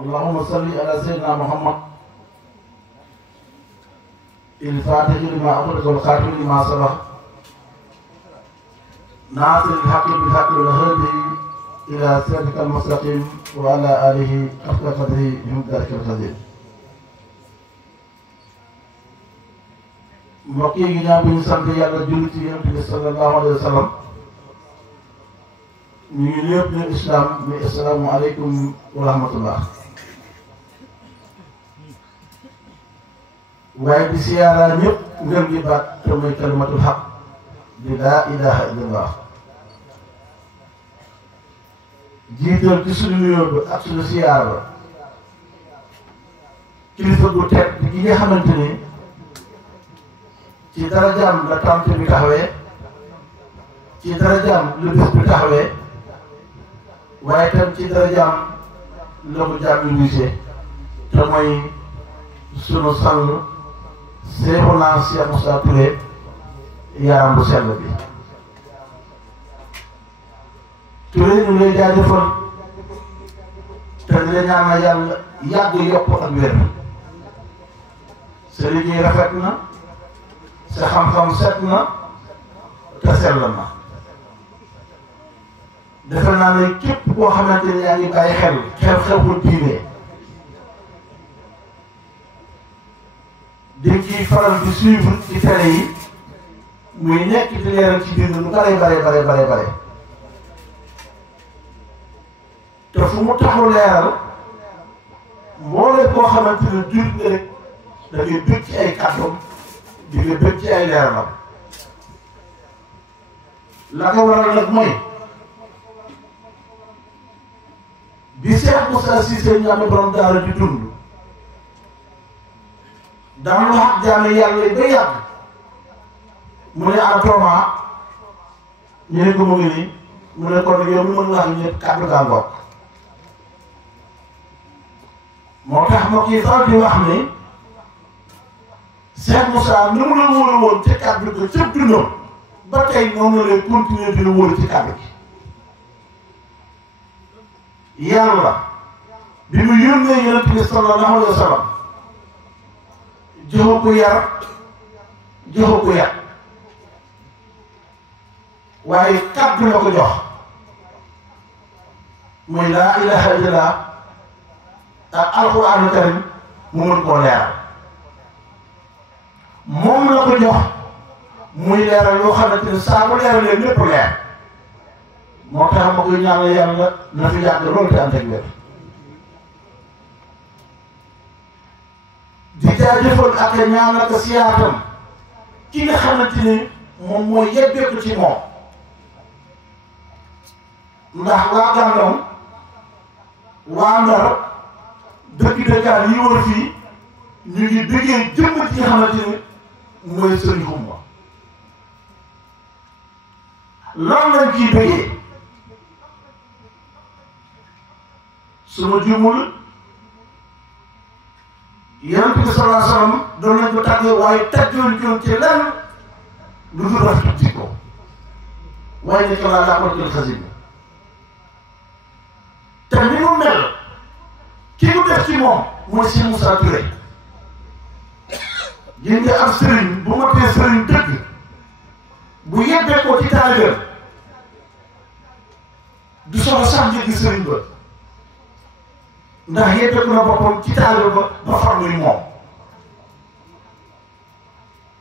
اللهم صل على سيدنا محمد الفاتح لما أغلق والخاتم لما سبق ناصر الحق بالحق والهدي إلى صراطك المستقيم وعلى آله حق قدره بمقدارك القدير. mbokk yi ginnaaw bi ñu sant yàlla julli ci Yonent bi sallallahu alayhi wa sallam ñu ngi lépp ñu islam mi assalaamu aleykum wa rahmatullah. waaye di siyaara ñëpp ngeen di baat te muy kalimatul xaq di laa ilaha illallah. jiital ci suñu nuyoo bi ak suñu siyaara ba kilifa gu tedd gi nga xamante ni ci darajaam la tant bi taxawee, ci darajaam la bés bi taxawee, waaye tam ci darajaam la ko jaam yu wisee te mooy sunu sang Seexuna Cheikh Moussa Touré yaram bu sell bi. Touré ñu lay jaajëfal te di la ñaan yàlla yàgg yokk ak wér. Sa liggéey rafet na, sa xam-xam set na te sell na. defe naa ne képp koo xamante ne yaa ngi bàyyi xel xew-xewu diine di ciy faral di suivre ci télé yi muy nekk di leeral ci biir lu bare. te fu mu taxaw leeral mboole koo xamante ne jur nga rek da ngay bëgg ci ay kàddoom di nga bëgg ci ay leeralam. la ko waral nag mooy bi Cheikh Moussa Cissé ñu amee borom daara di dund daan wax ak jaame yàlla yi ba yàgg mu ne Atooma ñu ne ko mu ngi nii mu ne kon yow mi mën wax ñëpp kàddu gaa ngoog. moo tax ma kii faral di wax ni Cheikh Moussa ni mu la wóolu woon ci kàddu ko cëpp dundam ba tey noonu lay continuer di la wóolu ci kàddu gi. yàlla bi mu yónnee Yonent bi sallallahu alayhi wa sallam joxu ko yar joxu ko yar waaye kàddu la ko jox muy laa ilaha illallah ak alquraanu karim mu mën koo leeral. moom la ko jox muy leeral yoo xamante ne saa bu leeralee lépp leer. moo tax ma koy ñaanal yàlla na fi yàgg loolu te ànd ak wér. di jaajëfal ak ñaanal ak siyaatam ki nga xamante ni moom mooy yebbeeku ci moom. ndax waa Gàndoom waa Ndar dëkk-dëkkaan yi wër fii ñu ngi bëggee jëmm ci nga xamante ni mooy Sëriñ Xumba. lan lañ ciy bëggee. su ma jumul Yonent bi sallallahu alayhi wa sallam doon nañ ko tàggee waaye tàggeewuñ ko ci lenn lu dul rafet jikko waaye nekk laa daa ko jël xasin te ni mu mel ki mu def ci moom mooy Cheikh Moussa Touré. gis nga am sëriñ bu ma tee sëriñ dëgg bu yebbee ko ci taalibeem du soxla sax njëkk sëriñ ba. ndax yebbeeku na boppam ci taalibe ba far muy moom.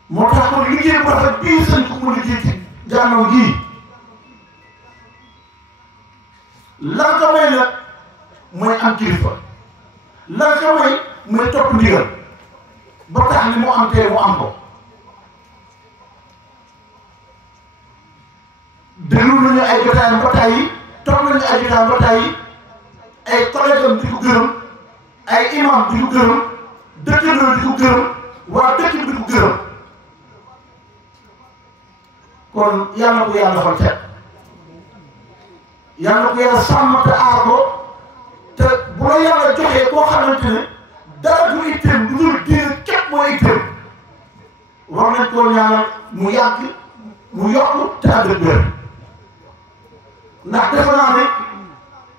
moo tax kon liggéey bu rafet bii sëñ ko mu liggéey ci Gàndoom gii lan ko may nag mooy am kilifa lan ko may mooy topp ndigal ba tax li mu am tey mu am ko. déglu nañu ay jotaayam ba tàyyi topp nañu ay jotaayam ba tàyyi ay collègue am di ko gërëm ay imam di ko gërëm dëkkandoo di ko gërëm waa dëkk bi di ko gërëm. kon yàlla ko yàlla defal cet yàlla ko yàlla sàmm te aar ko te bu la yàlla joxee koo xamante ne dara du itteem lu dul diine képp mooy itteem war nañ koo ñaanal mu yàgg mu yokk te ànd ak wér. ndax defe naa ne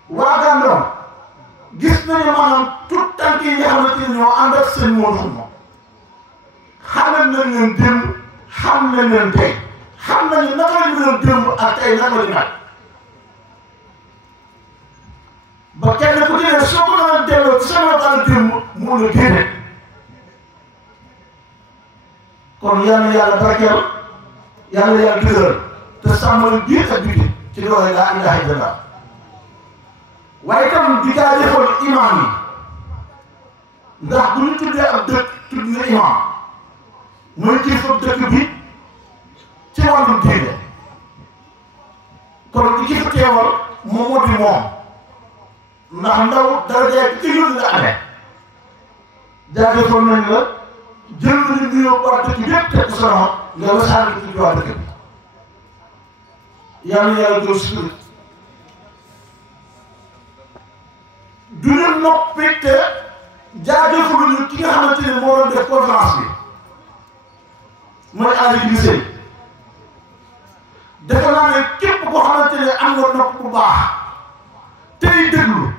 waa Gàndoom gis nañu maanaam tout tànk yi nga xamante ni ñoo ànd ak seen Modou moom xamal nañ leen démb xam nañ leen tey xam nañu naka la ñu doon démb ak tey naka la ñu mel ba kenn ku ci ne soo ko doon delloo ci sa melokaan démb moo la génne kon yal na yàlla barkeel yal na yàlla dëgëral te sàmmal biir ak biti ci doole laa ilaha illallah waaye tam di jaajëfal imaam yi ndax bu ñu tuddee ab dëkk tudd nga imaam mooy kilifa dëkk bi ci wàllu diine kon li ci fa teewal moom moo di moom ndax ndaw dara jaay ci yónni la amee jaajëfal nañ la jël nañu nuyoo waa dëkk bi yëpp teg sa loxo nga wasaare ko ci waa dëkk bi yàlla na yàlla jël si du ñu noppi te jaajëfaluñu ki nga xamante ne moo doon def conférence bi mooy Aliou Guissé defe naa ne képp koo xamante ne am nga nopp bu baax tey déglu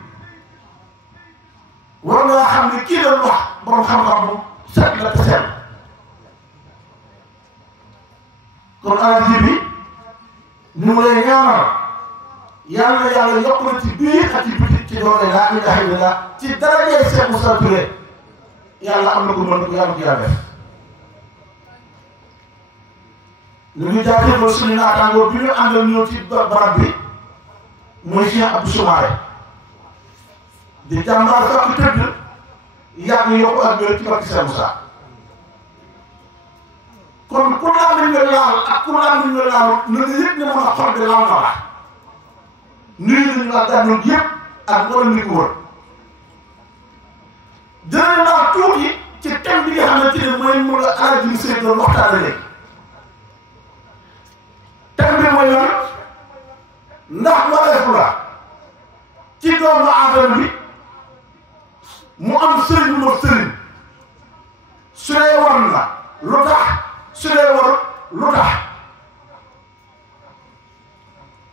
war ngaa xam ne kii doon wax borom xam-xam bu set la te sell kon Aliou bi ñu ngi lay ñaanal yàlla na yàlla yokk na ci biir ak ci biti ci doole laa ilaha illallah ci darajee Cheikh Moussa Touré yàlla am na ko mën ko yàlla ko yàlla def ñu ngi jaajëfal suñu naataangoo bi ñu àndal ñëw ci barab bi mooy Cheikh Abdou Soumaré di jàmbaar fàq tëdd yàgg yokk ak wér ci barke Cheikh Moussa kon ku laal nañ nga laal ak ku laal nañ nga laal na nga yëg ne mën a xol bi laal na la nuyu nañu waa gànnoon yëpp ak wala ni ko wër dinañ wax tuuti ci thème bi nga xamante ne mooy mu la Aliou Guissé doon waxtaane léegi thème bi mooy lan ndax wareef la ci doomu aadama bi mu am sëriñ bu ma sëriñ su dee war na lu tax su dee war lu tax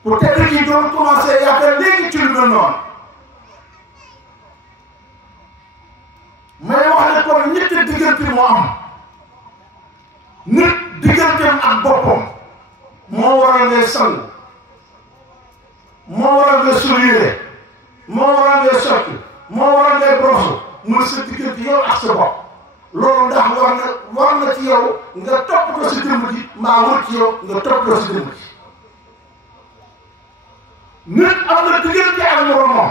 pour tedd kii doon commencé yaakaar léegi ci lu mel noonu may wax ne kon ñetti diggante moo am nit digganteem ak boppam moo waral ngay sangu moo waral ngay soliyee moo waral ngay sotti moo waral ngay brosu muy sa diggante yow ak sa bopp loolu ndax war na ci yow nga topp ko si jëmm ji mbaa wër ci yow nga topp ko si jëmm ji nit am na diggante ak moromam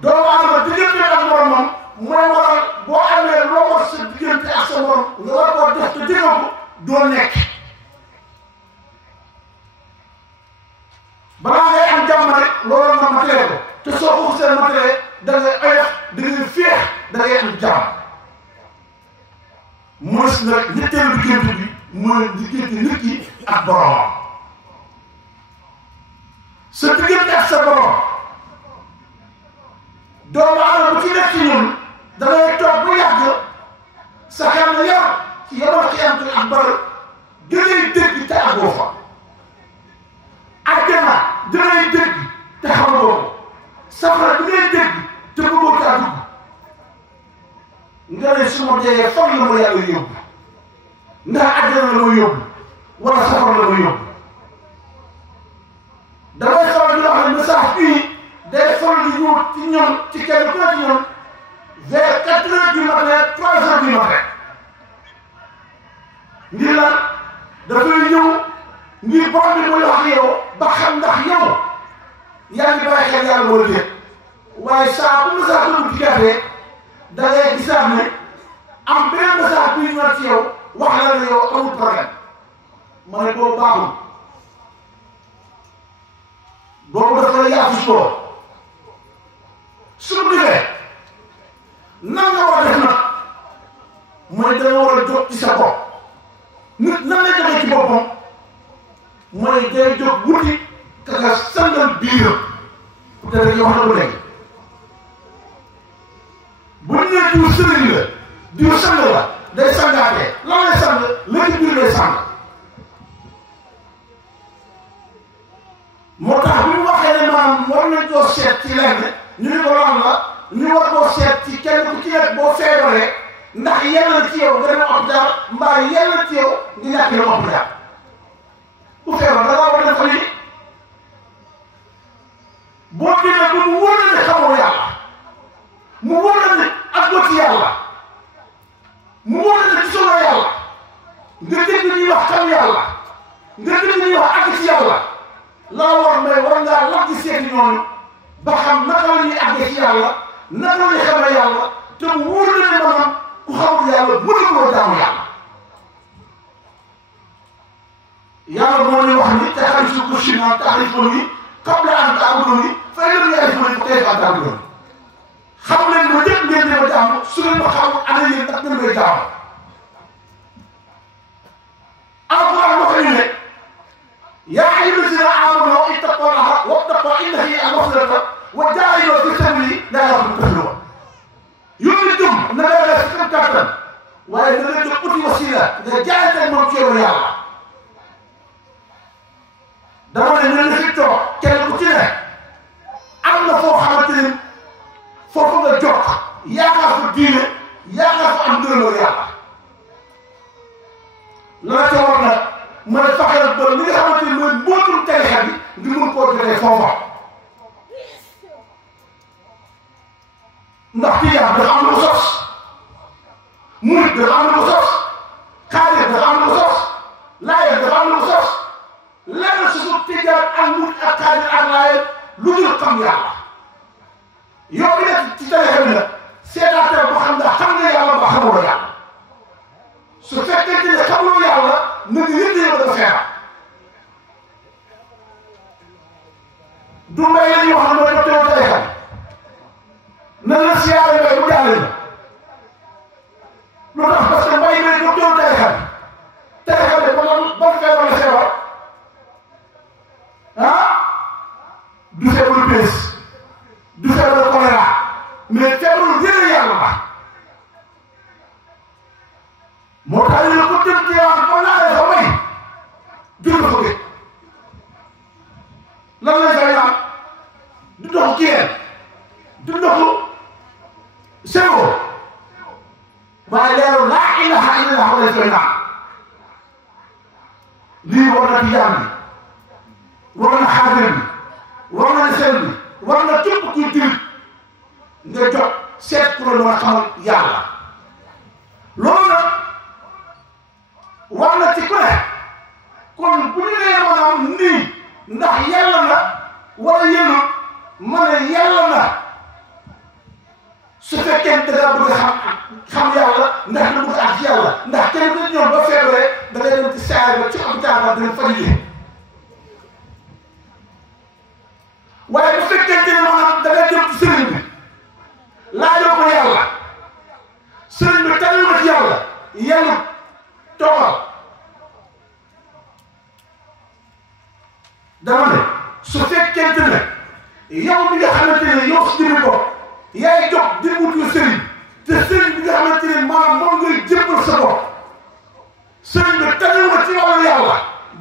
doomu aadama diggante ak moromam mooy waral boo amee loo war sa diggante ak sa morom nga war koo def te déggoo ko doo nekk balaa ngay am jàmm rek loolu nga matee ko te soo ko seen matee da ngay oyof da ngay féex da ngay am jàmm mos nag ñetteelu diggante bi mooy diggante nit ki ak boromam sa diggante ak sa borom doomu aadama bu ci nekk ci ñun da ngay toog bu yàgg sa xel yar ci yabar ci am ak bari da ngay dégg te àggoo fa àjjana da ngay dégg te xamoo ko safara da ngay dégg te bëggoo kaa dugg nga ne su ma dee fan la ma yàlla yóbbu ndax àjjana la ma yóbbu wala safara la ma yóbbu damay faral di wax ne message bii day faral di ñëw ci ñoom ci kenn ku nekk ñoom vers 4 heures du matin 3 heures du matin ngir lan dafay ñëw ngir borom bi muy wax yow ba xam ndax yow yaa ngi bàyyi xel yàlla wala déet waaye saa bu message bu dikkaatee da ngay gisaat ne am beneen message buy ñëwaat ci yow wax la ne yow amul problème ma ne boobu baaxul boobu dafa la yaatu soo su ko defee nan nga war a def nag mooy da nga war a jóg ci sa bopp nit nan la jógee ci boppam mooy day jóg wuti ka nga sangal biiram peut-être yow wax na ko léegi bu ñu nee diw sëriñ la diw sang la day sangaatee lan lay sang la ci biir lay sang moo tax bi mu waxee ne maanaam war nañ koo seet ci lenn ñu ni ko lan la ñu war koo seet ci kenn ku ci nekk boo feebaree ndax yell ci yow nga dem hôpital mbaa yell ci yow nga ñàkk dem hôpital ku feebar da ngaa war a dem faju boo demee ba mu wóor la ne xamoo yàlla mu wóor la ne ak boo ci yàlla mu wóor la ne gisuloo yàlla nga dégg ñuy wax xam yàlla nga dégg ñuy wax àgg ci yàlla laa war may war ngaa wax ci seeti ñooñu ba xam naka la ñuy àggee ci yàlla naka la ñuy xamee yàlla te mu wóor la ne maanaam ku xamul yàlla mënuloo jaamu yàlla. yàlla moo ñuy wax ni te xaritu ko chinois taxrifuni qabla an ta'buduni fa in lam ya'rifuni fa kayfa ta'budun xam leen ma njëkk ngeen di ma jaamu su ngeen ma xamul ana yéen ndax ngeen may jaamu. alquran wax ñu ne yaa ayyuhallazina amanu ittaqullaha wattaqu innahu al-maghfirata wa jaahidu fi sabili la'allakum tuflihun yooyu jëm na nga def sa kàttan waaye na nga jóg uti wasila nga jaayante moom ci yow yàlla. dama ne ñu ne fi toog kenn ku ci ne am na foo xamante ni foofu nga jokk yaakaar fa diine yaakaar fa am ngërëmal yàlla. la ca war nag mën a fexeel ba li nga xamante ni mooy mbootum tarixa bi nga mën koo jotee foofa. ndax tijaan dafa am lu sos murit dafa am lu sos xaadir dafa am lu sos laayeen dafa am lu sos lenn susu tijaan ak murit ak xaadir ak laayeen lu dul xam yàlla. yow bi nekk ci tarixa bi nag seetaatal ba xam ndax xam nga yàlla ba xamuloo yàlla. su fekkente ne xamuloo yàlla na nga yëg ne dafa feebar. du mbay la ñuy wax ne mooy docteur tarixa bi nan la siyaare mbay bu jàlle la lu tax parce que mbay may docteur tarixa bi ba feebar la feebar ah du feebaru bés du feebaru choléra mais feebaru réer yàlla la. moo tax ñu ne ko dem ci wax ba laalee fa may jur na ko gën lan lañ koy naan du dox kiyeen du doxu sego waaye leeru laa ilaha illallah wala koy naan lii war na tijaan bi war na xaadir bi war na seen bi war na képp kuy jullit nga jot seet ku la mën a xamal yàlla. loolu nag war na ci ku ne kon bu ñu nee maanaam nii ndax yàlla na wala yéen ma ne yàlla na su fekkee da ngaa bëgg a xam yàlla ndax lu bëgg ak yàlla ndax kenn ku ñoom ba feebaree da ngay dem ci saar ba ci hôpital ba dina fajee waaye bu fekkente ne maanaam da ngay dem ci sëriñ bi laajoo ko yàlla sëriñ bi tànn na ci yàlla yàlla toogal dama ne su fekkente ne yow mi nga xamante ne yow si jëmi ko yaay jox di wutu sëriñ te sëriñ bi nga xamante ne maanaam moom ngay jébbal sa bopp sëriñ bi tànn na ci wàllu yàlla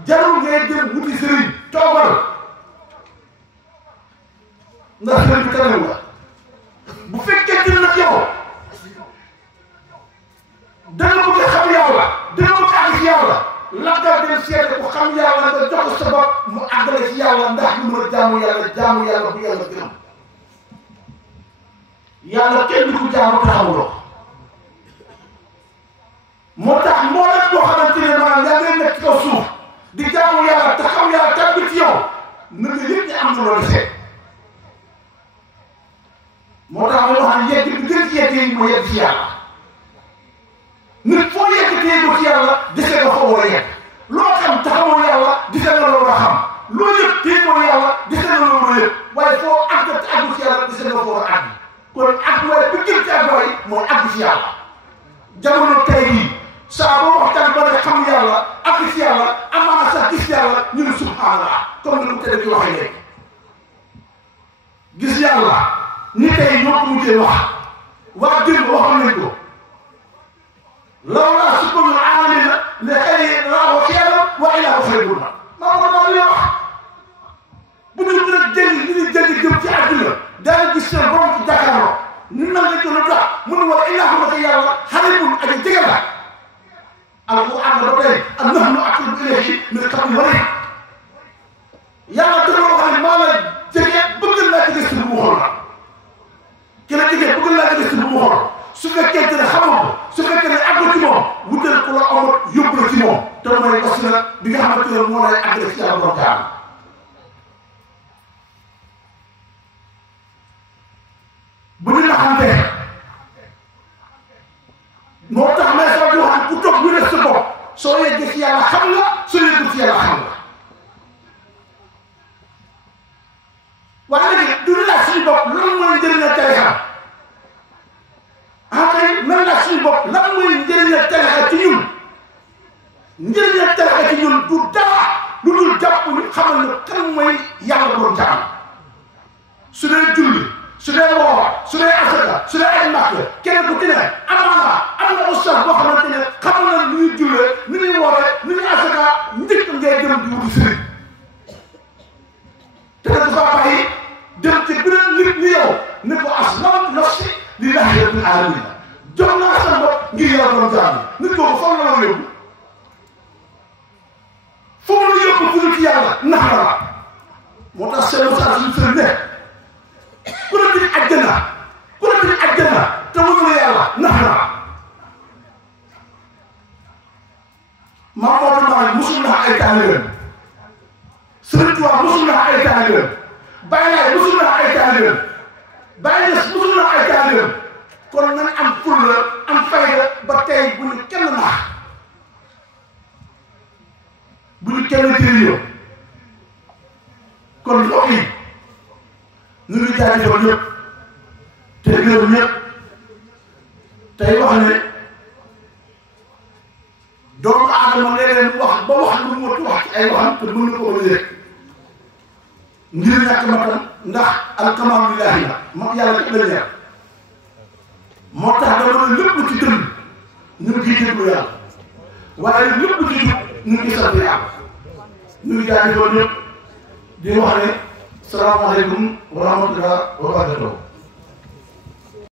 jarul ngay dem wuti sëriñ toogal ndax sëriñ bi tànn la bu fekkente ne nag yow danga bëgg a xam yàlla danga bëgg a àgg ci yàlla la nga dem seete ku xam yàlla nga jox ko sa bopp mu àggale ci yàlla ndax ñu mën a jaamu yàlla bu yàlla gërëm yàlla kenn du ko jaamu taxawuloo moo tax moo leen boo xamante ne maanaam yaa ngi nekk ci kaw suuf di jaamu yàlla te xam yàlla tàbbi ci yow na nga yëg ne am na loolu seet moo tax ma wax ne yegg bi gën ci yegg yi mooy yegg ci yàlla nit foo yegg tey ko ci yàlla dese nga fa war a yegg loo xam taxamoo yàlla dese nga loolu a xam loo yëg tey ko yàlla dese nga loolu yëg waaye foo àgg te àggu ci yàlla dese nga fa war a àgg kon àgg waaye bi gën ci àgg waaye mooy àgg ci yàlla jamono tey jii saa boo waxtaan ba nga xam yàlla àgg ci yàlla amaana sax gis yàlla ñu ne subhanallah comme ni mu tëddee di waxee léegi gis yàlla ñi tey ñoo ko mujjee wax waa jël waxoon nañ ko lawlaa sukuunul aalamiina li xayri laahu xayran wa ilaahu xayrun maa ko doon li wax bu ñu mën a jël li ñu jël dégg jëm ci àdduna daal gis seen borom ci jàkkaarloo ñu nan la gën a tax mu ne wala ilaahu naka yàlla xaribun aja jege la alquran ba tey am nahnu aqrabu ilayhi min hablil warid yàlla dafa wax ne maa la jege bëgg laa jege si bu mu xool la ki la jege bëgg laa jege si bu mu xool su fekkee ne xamoo ko su fekkee ne àgg ci moom wutal ku la amoon yóbbu la ci moom te mooy wasila bi nga xamante ne moo lay àgg ci yàlla borom taala bu ñu naxantee moo tax may sax di wax ku toog ñu def sa bopp soo yeggee ci yàlla xam nga soo yeggul ci yàlla xam nga waaye léegi du ñu laaj suñu bopp lan mooy njëriñal tarixa kay nan laaj suñu bopp lan mooy njëriñal tarixa ci ñun njëriñal tarixa ci ñun du dara lu dul jàpp ñu xamal ne kan mooy yàlla borom jaam su dee julli su dee woor su dee asaka su dee ay màkk kenn ku ci ne am na ustaas boo xamante ne xam na nu ñuy jullee nu ñuy wooree nu ñuy asaka njëkk ngay dem di wuti sëriñ te nag dafa bàyyi dem ci beneen nit ni yow ne ko aslamtu nafsi lillahi rabbil alamin jox naa sa bopp ngir yàlla doon jaam nit kooku foog na la yóbbu foog na yóbbu fu ci yàlla nax na la moo tax seen ustaas suñu sëriñ ne ku la dig àjjana te wóorul yàlla nax na maa moo tax musul nax ay taalibeem Sëriñ Tuubaa musul nax ay taalibeem Baay Laay musul nax ay taalibeem Baay Ñas musul nax ay taalibeem kon nañ am fulla am fayda ba tey bu ñu kenn nax bu ñu kenn tëriñoo kon mbokk yi ñu ngi jaajëfal ñëpp te gërëm ñëpp tey wax ne doomu aadama léeg-léeg wax ba wax lu mu wax ci ay waxam te mën na ko bañ rek ngir ñàkk matam ndax alkamaalu lillaahi la moom yàlla rek la ñeex moo tax dama ne lépp ci dënn ñu ngi jéggalu yàlla waaye lépp ci jub ñu ngi sant yàlla ñu ngi jaajëfal ñëpp di wax ne salaamaaleykum wa rahmatulah wa barakatuh